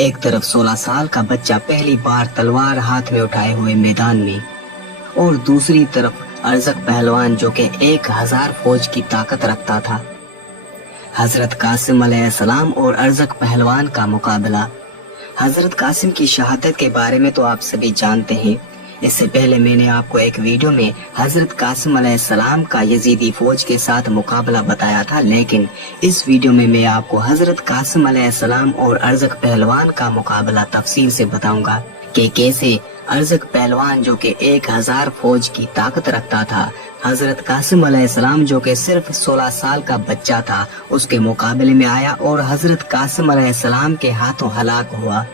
एक तरफ 16 साल का बच्चा पहली बार तलवार हाथ में उठाए हुए मैदान में, और दूसरी तरफ अरज़क पहलवान जो कि 1000 फौज की ताकत रखता था। हजरत कासिम अलैहिस्सलाम और अरज़क पहलवान का मुकाबला। हजरत कासिम की शहादत के बारे में तो आप सभी जानते हैं। इससे पहले मैंने आपको एक वीडियो में हजरत कासिम अलैहिस्सलाम का यजीदी फौज के साथ मुकाबला बताया था, लेकिन इस वीडियो में मैं आपको हजरत कासिम अलैहिस्सलाम और अरज़क पहलवान का मुकाबला तफसील से बताऊंगा कि कैसे अरज़क पहलवान जो कि 1000 फौज की ताकत रखता था, हजरत कासिम अलैहिस्सलाम जो कि सिर्फ 16 साल का बच्चा था, उसके मुकाबले में आया और हजरत कासिम अलैहिस्सलाम के हाथों हलाक हुआ।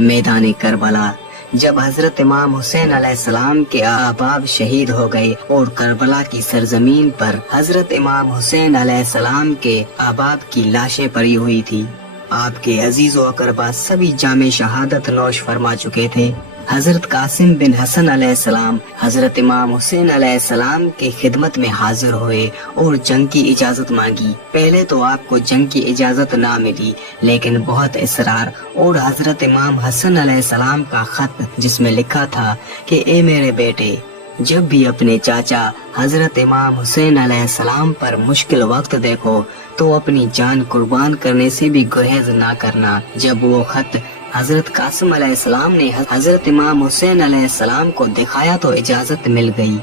मैदान करबला। जब हजरत इमाम हुसैन अलैहिस्सलाम के अहबाब शहीद हो गए और करबला की सरजमीन पर हजरत इमाम हुसैन अलैहिस्सलाम के अहबाब की लाशें पड़ी हुई थी। आपके अजीज व अकरबा सभी जामे शहादत नोश फरमा चुके थे। हजरत कासिम बिन हसन अलैहिस्सलाम हजरत इमाम हुसैन अलैहिस्सलाम के खिदमत में हाजिर हुए और जंग की इजाजत मांगी। पहले तो आपको जंग की इजाजत ना मिली, लेकिन बहुत इसरार और हजरत इमाम हसन अलैहिस्सलाम का खत जिसमें लिखा था कि ए मेरे बेटे, जब भी अपने चाचा हजरत इमाम हुसैन अलैहिस्सलाम पर मुश्किल वक्त देखो तो अपनी जान कुर्बान करने से भी गुरेज ना करना। जब वो खत हजरत कासिम अलैहिस्सलाम ने हजरत इमाम हुसैन अलैहिस्सलाम को दिखाया तो इजाजत मिल गई।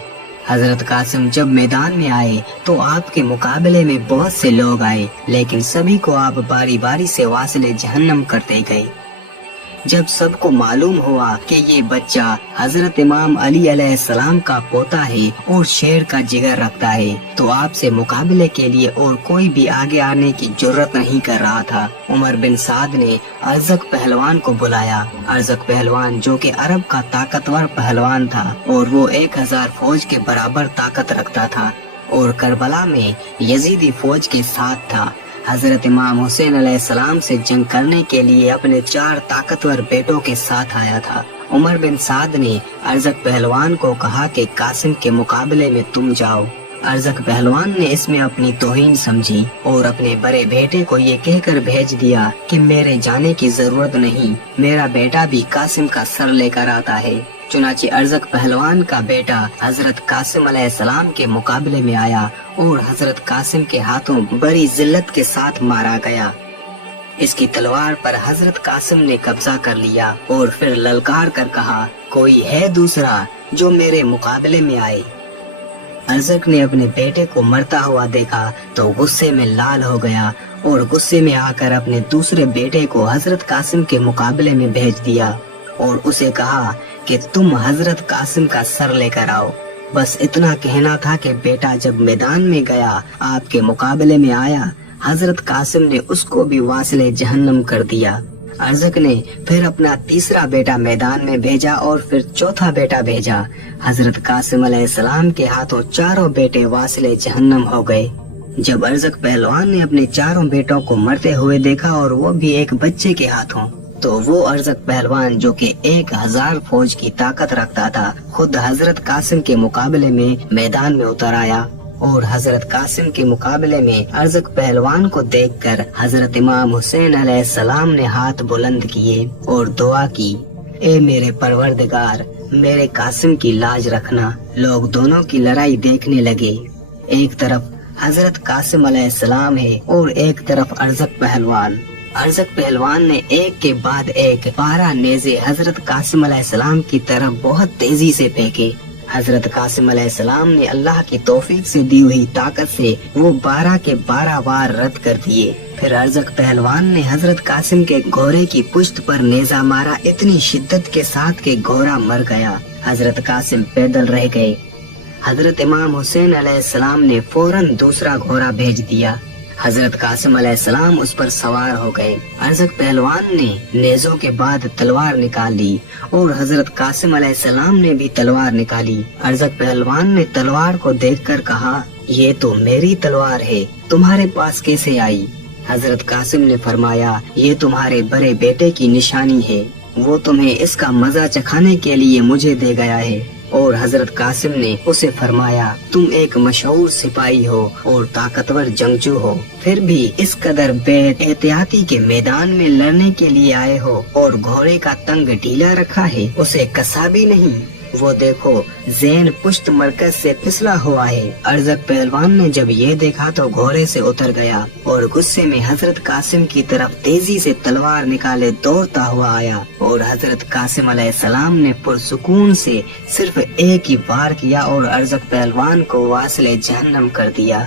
हजरत कासिम जब मैदान में आए तो आपके मुकाबले में बहुत से लोग आए, लेकिन सभी को आप बारी बारी से वासिले जहन्नम करते गए। जब सबको मालूम हुआ कि ये बच्चा हजरत इमाम अली अलैहिस्सलाम का पोता है और शेर का जिगर रखता है, तो आपसे मुकाबले के लिए और कोई भी आगे आने की जुर्रत नहीं कर रहा था। उमर बिन साद ने अरज़क पहलवान को बुलाया। अरज़क पहलवान जो कि अरब का ताकतवर पहलवान था और वो 1000 फौज के बराबर ताकत रखता था और करबला में यजीदी फौज के साथ था। हजरत इमाम हुसैन अलैहिस्सलाम से जंग करने के लिए अपने 4 ताकतवर बेटों के साथ आया था। उमर बिन साद ने अरज़क पहलवान को कहा कि कासिम के मुकाबले में तुम जाओ। अरज़क पहलवान ने इसमें अपनी तौहीन समझी और अपने बड़े बेटे को ये कहकर भेज दिया कि मेरे जाने की जरूरत नहीं, मेरा बेटा भी कासिम का सर लेकर आता है। चुनाचे अरज़क पहलवान का बेटा हजरत कासिम अलैहिस्सलाम के मुकाबले में आया और हजरत कासिम के हाथों बड़ी जिल्लत के साथ मारा गया। इसकी तलवार पर हजरत कासिम ने कब्जा कर लिया और फिर ललकार कर कहा, कोई है दूसरा जो मेरे मुकाबले में आए। अरज़क ने अपने बेटे को मरता हुआ देखा तो गुस्से में लाल हो गया और गुस्से में आकर अपने दूसरे बेटे को हजरत कासिम के मुकाबले में भेज दिया और उसे कहा कि तुम हजरत कासिम का सर लेकर आओ। बस इतना कहना था कि बेटा जब मैदान में गया, आपके मुकाबले में आया, हजरत कासिम ने उसको भी वासिले जहन्नम कर दिया। अरज़क ने फिर अपना तीसरा बेटा मैदान में भेजा और फिर चौथा बेटा भेजा। हजरत कासिम अलैहिस्सलाम के हाथों चारों बेटे वासिले जहन्नम हो गए। जब अरज़क पहलवान ने अपने चारों बेटों को मरते हुए देखा और वो भी एक बच्चे के हाथों, तो वो अरज़क पहलवान जो कि 1000 फौज की ताकत रखता था, खुद हजरत कासिम के मुकाबले में मैदान में उतर आया और हजरत कासिम के मुकाबले में अरज़क पहलवान को देखकर हजरत इमाम हुसैन अलैहिस्सलाम ने हाथ बुलंद किए और दुआ की, ए मेरे परवरदिगार, मेरे कासिम की लाज रखना। लोग दोनों की लड़ाई देखने लगे। एक तरफ हजरत कासिम अलैहिस्सलाम है और एक तरफ अरज़क पहलवान। अरज़क पहलवान ने एक के बाद एक 12 नेज़े हजरत कासिम अलैहिस्सलाम की तरफ बहुत तेजी से फेंके। हजरत कासिम अलैहिस्सलाम ने अल्लाह की तौफीक से दी हुई ताकत से वो 12 के 12 वार रद्द कर दिए। फिर अरज़क पहलवान ने हजरत कासिम के घोड़े की पुश्त पर नेज़ा मारा इतनी शिद्दत के साथ कि घोड़ा मर गया। हजरत कासिम पैदल रह गए। हजरत इमाम हुसैन अलैहिस्सलाम ने फौरन दूसरा घोड़ा भेज दिया। हजरत कासिम अलैहिस्सलाम उस पर सवार हो गए। अरज़क पहलवान ने नेज़ों के बाद तलवार निकाल ली और हजरत कासिम अलैहिस्सलाम ने भी तलवार निकाली। अरज़क पहलवान ने तलवार को देखकर कहा, ये तो मेरी तलवार है, तुम्हारे पास कैसे आई? हजरत कासिम ने फरमाया, ये तुम्हारे बड़े बेटे की निशानी है, वो तुम्हें इसका मजा चखाने के लिए मुझे दे गया है। اور حضرت قاسم نے اسے فرمایا تم ایک مشہور سپاہی ہو اور طاقتور جنگجو ہو، پھر بھی اس قدر بے احتیاطی کے میدان میں لڑنے کے لیے آئے ہو اور گھوڑے کا تنگ ڈھیلا رکھا ہے، اسے کسا بھی نہیں، وہ دیکھو زین پشت مرکز سے پھسلا ہوا ہے۔ ارزق پہلوان نے جب یہ دیکھا تو گھوڑے سے اتر گیا اور غصے میں حضرت قاسم کی طرف تیزی سے تلوار نکالے دوڑتا ہوا آیا، اور حضرت قاسم علیہ السلام نے پرسکون سے صرف ایک ہی وار کیا اور ارزق پہلوان کو واصل جہنم کر دیا۔